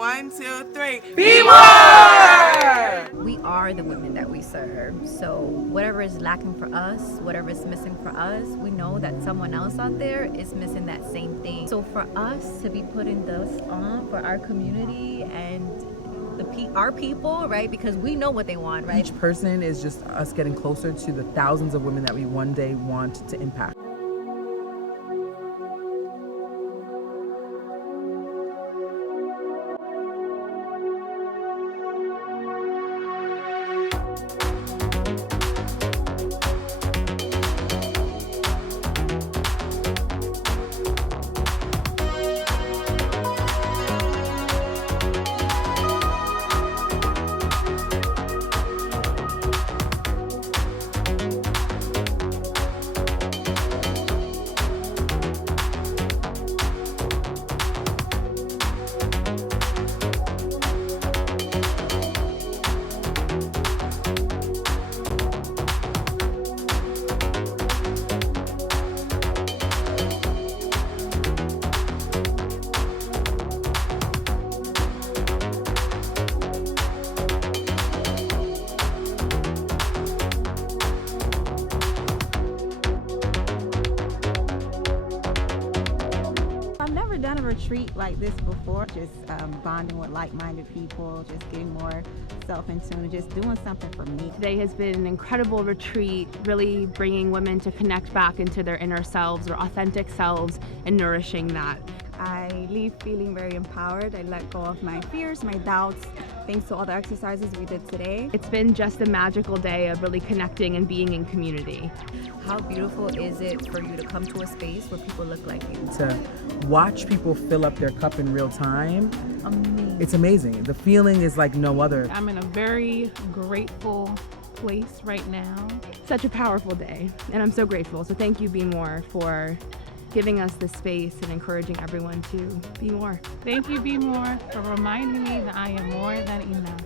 1, 2, 3. Be more! We are the women that we serve. So whatever is lacking for us, whatever is missing for us, we know that someone else out there is missing that same thing. So for us to be putting this on for our community and our people, right? Because we know what they want, right? Each person is just us getting closer to the thousands of women that we one day want to impact. I've never done a retreat like this before, just bonding with like-minded people, just getting more self in tune, just doing something for me. Today has been an incredible retreat, really bringing women to connect back into their inner selves, their authentic selves, and nourishing that. I leave feeling very empowered. I let go of my fears, my doubts, thanks to all the exercises we did today. It's been just a magical day of really connecting and being in community. How beautiful is it for you to come to a space where people look like you? To watch people fill up their cup in real time, Amazing. it's amazing. The feeling is like no other. I'm in a very grateful place right now. Such a powerful day, and I'm so grateful. So thank you, Be More, for giving us this space and encouraging everyone to be more. Thank you, Be More, for reminding me that I am more than enough.